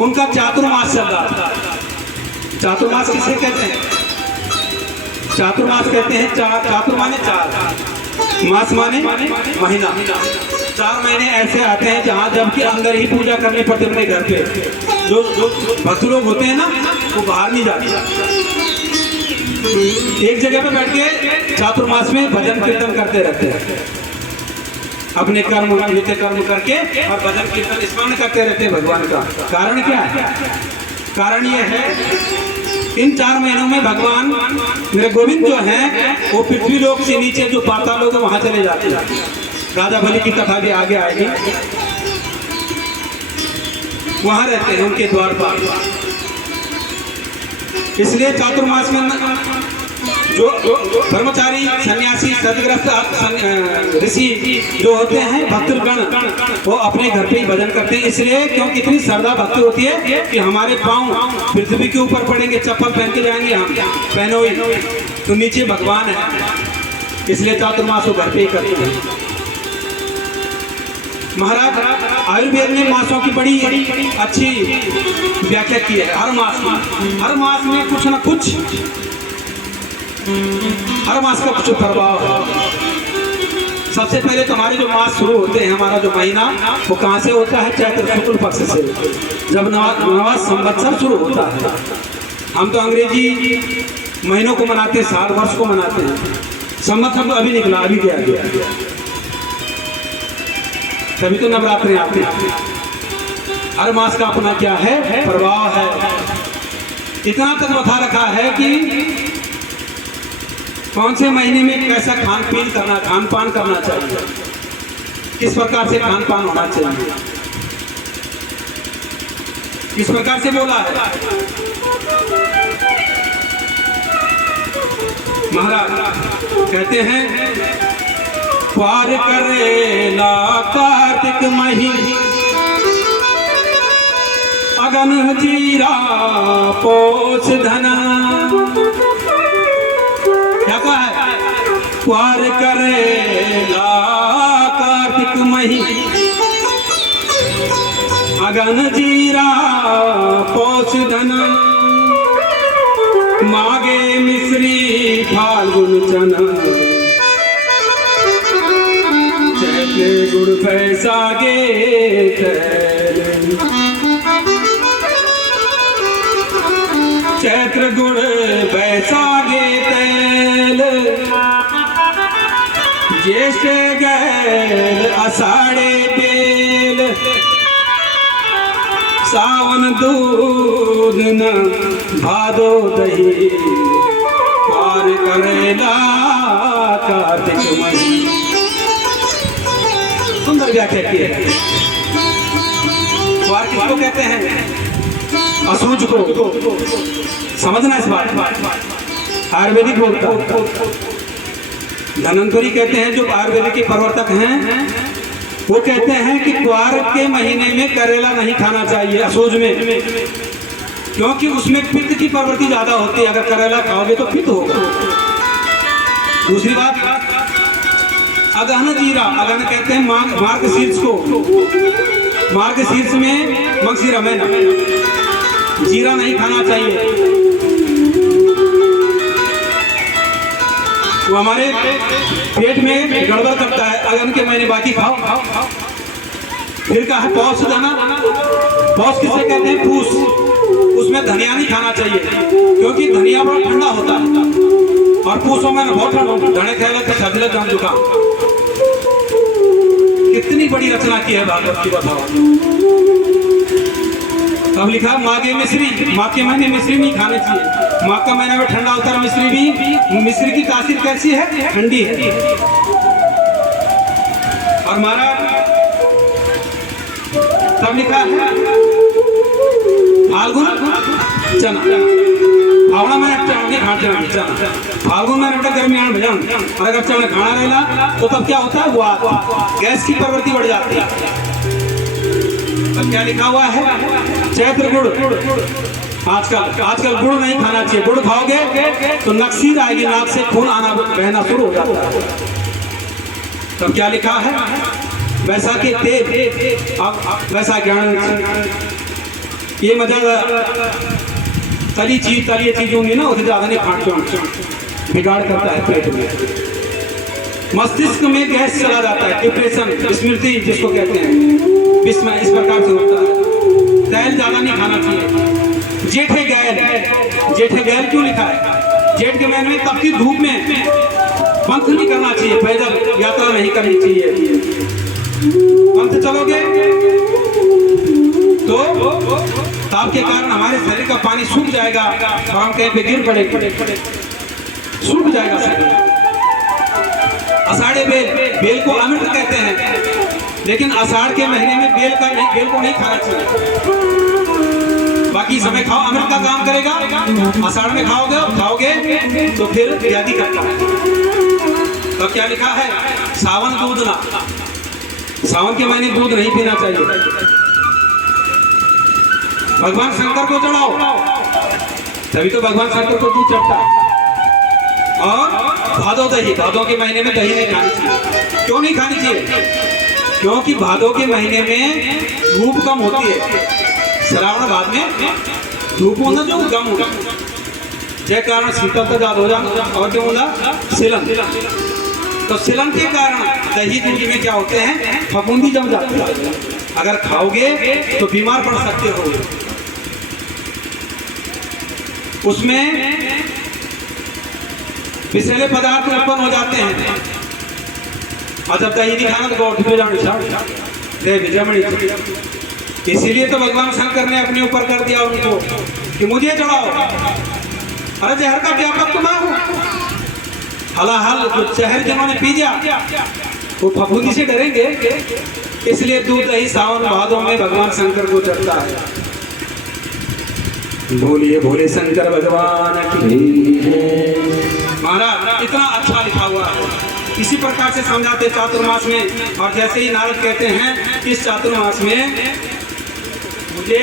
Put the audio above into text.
उनका चातुर्मास चल रहा था। चातुर्मास किसे कहते हैं? चातुर्मास कहते हैं चातुर माने चार, मास माने महीना। 4 महीने ऐसे आते हैं जहाँ जब के अंदर ही पूजा करनी पड़ती है अपने घर पे। जो भक्त लोग होते हैं ना वो बाहर नहीं जाते, एक जगह पे बैठ के चातुर्मास में भजन कीर्तन करते रहते हैं, अपने कर्म नित्य कर्म करके और भजन कीर्तन स्मरण करते रहते हैं भगवान का। कारण क्या है? कारण ये है इन 4 महीनों में भगवान मेरे गोविंद जो हैं वो पृथ्वी लोक से नीचे जो पाताल लोग वहां चले जाते हैं। राजा बलि की कथा भी आगे आएगी, वहां रहते हैं उनके द्वार पर। इसलिए चातुर्मास में जो ब्रह्मचारी सन्यासी सदग्रस्त ऋषि जो होते हैं भक्तगण वो अपने घर पे ही भजन करते हैं। इसलिए क्योंकि इतनी श्रद्धा भक्ति होती है कि हमारे पांव पृथ्वी के ऊपर पड़ेंगे, चप्पल पहन के जाएंगे हम, पहनो ही तो नीचे भगवान है, इसलिए चातुर्मास वो घर पे ही करते हैं। महाराज आयुर्वेद ने मासों की बड़ी अच्छी व्याख्या की है। हर मास में कुछ ना कुछ, हर मास का कुछ प्रभाव है। सबसे पहले तो हमारे जो मास शुरू होते हैं, हमारा जो महीना वो कहाँ से होता है? चैत्र शुक्ल पक्ष से, जब नवा संवत्सर शुरू होता है। हम तो अंग्रेजी महीनों को मनाते हैं, साल वर्ष को मनाते हैं। संवत्सर तो अभी निकला, अभी गया, तभी तो नवरात्रे आते हैं। हर मास का अपना क्या है? प्रभाव है। इतना तक बता रखा है कि कौन से महीने में कैसा खान पान करना चाहिए, किस प्रकार से खान पान होना चाहिए, किस प्रकार से बोला है महाराज। कहते हैं पार करेला कार्तिक महीना, अगन जीरा पोष धना। क्या कहा है? पार करेला कार्तिक महीना, अगन जीरा पोष धना। मागे मिश्री फाल्गुन चना, चैत्र गुड़ बैसागे तैल। चैत्र गुड़ बैसागे तैल, ज्येष्ठ गैल आषाढ़े बेल। सावन दूध न भादो दही, पार करेला कार्तिक महीना। सुंदर व्याख्या की है। वार किसको कहते हैं? असूज को। समझना इस बात, आयुर्वेदिक बोलता। धनंतरी कहते हैं जो आयुर्वेदिक के प्रवर्तक हैं, वो कहते हैं कि क्वार के महीने में करेला नहीं खाना चाहिए असूज में, क्योंकि उसमें पित्त की प्रवृत्ति ज्यादा होती है। अगर करेला खाओगे तो पित्त होगा। दूसरी बात, अगहन जीरा, अगहन कहते हैं मार्गशीर्ष को। मार्गशीर्ष में मगशीरा में जीरा नहीं खाना चाहिए, वो हमारे पेट में गड़बड़ करता है। अगहन के महीने बाकी खाओ। फिर कहा है पौष धना। पौष किसे कहते हैं? पूस। उसमें धनिया नहीं खाना चाहिए, क्योंकि धनिया बड़ा ठंडा होता है और पूसों में बहुत ठंड, धने खेल के सजले दम जुकाम। कितनी बड़ी रचना की है भागवत की, बताओ। अब लिखा माघे मिश्री, माघ के महीने मिश्री नहीं खाने चाहिए। माघ का महीना में ठंडा होता है, मिश्री भी, मिश्री की तासीर कैसी है? ठंडी है। और हमारा तब लिखा है फाल्गुन चना, फावड़ा में चना, फाल्गुन में गर्मी आने भजन। और अगर चना खाना रहेगा तो तब क्या होता है? वो गैस की प्रवृत्ति बढ़ जाती है। तब क्या लिखा हुआ है? चैत्र गुड़। आजकल गुड़ नहीं खाना चाहिए। गुड़ खाओगे तो नक्सीर आएगी, नाक से खून आना बहना शुरू हो जाता है। तब क्या लिखा है? वैसा के तेल, वैसा ज्ञान ये मजा तली चीज होंगी ना, उसे ज्यादा नहीं खाना, बिगाड़ करता है पेट में, मस्तिष्क में गैस चला जाता है, डिप्रेशन, स्मृति जिसको कहते हैं, विस्मय, इस प्रकार से होता है। तेल ज्यादा नहीं खाना चाहिए। जेठे गैल क्यों लिखा है? जेठ के महीने में तपती धूप में पंथ नहीं करना चाहिए, पैदल यात्रा नहीं करनी चाहिए। पंथ चलोगे तो ताप के कारण हमारे शरीर का पानी सूख जाएगा और हम कहीं पे गिर पड़ेंगे, सूख जाएगा शरीर। आषाढ़े बेल को अमृत कहते हैं, लेकिन आषाढ़ के महीने में बेल को नहीं खाना चाहिए। बाकी समय खाओ, अमृत का काम करेगा। आषाढ़ में खाओगे तो फिर व्याधि करता है। तो क्या लिखा है? सावन दूध ना, सावन के महीने दूध नहीं पीना चाहिए। भगवान शंकर को चढ़ाओ, तभी तो भगवान शंकर को दूध चढ़ता है। और भादों के महीने में दही नहीं खानी चाहिए। क्यों नहीं खानी चाहिए? क्योंकि भादों के महीने में धूप कम होती है, श्रावण बाद में धूप होना जो कम होगा, जय कारण शीतलता ज्यादा हो जाना। और क्यों होगा? सिलन। तो सिलन के कारण दही दूध में क्या होते हैं? फफूंदी जम जाती है। अगर खाओगे तो बीमार पड़ सकते हो। उसमें विषैले पदार्थ उत्पन्न हो जाते हैं, और जब दही नहीं खाना तो गौठ पे जाने। इसीलिए तो भगवान शंकर ने अपने ऊपर कर दिया उनको कि मुझे चढ़ाओ। अरे जहर का व्यापक तो मैं हूं। हलाहल जो जहर जिन्होंने पी दिया वो फफूंदी से डरेंगे। इसलिए दूध दही सावन भादों में भगवान शंकर को चढ़ता है। बोलिए भोले शंकर भगवान की। महाराज इतना अच्छा लिखा हुआ है, इसी प्रकार से समझाते चातुर्मास में। और जैसे ही नारद कहते हैं इस चातुर्मास में मुझे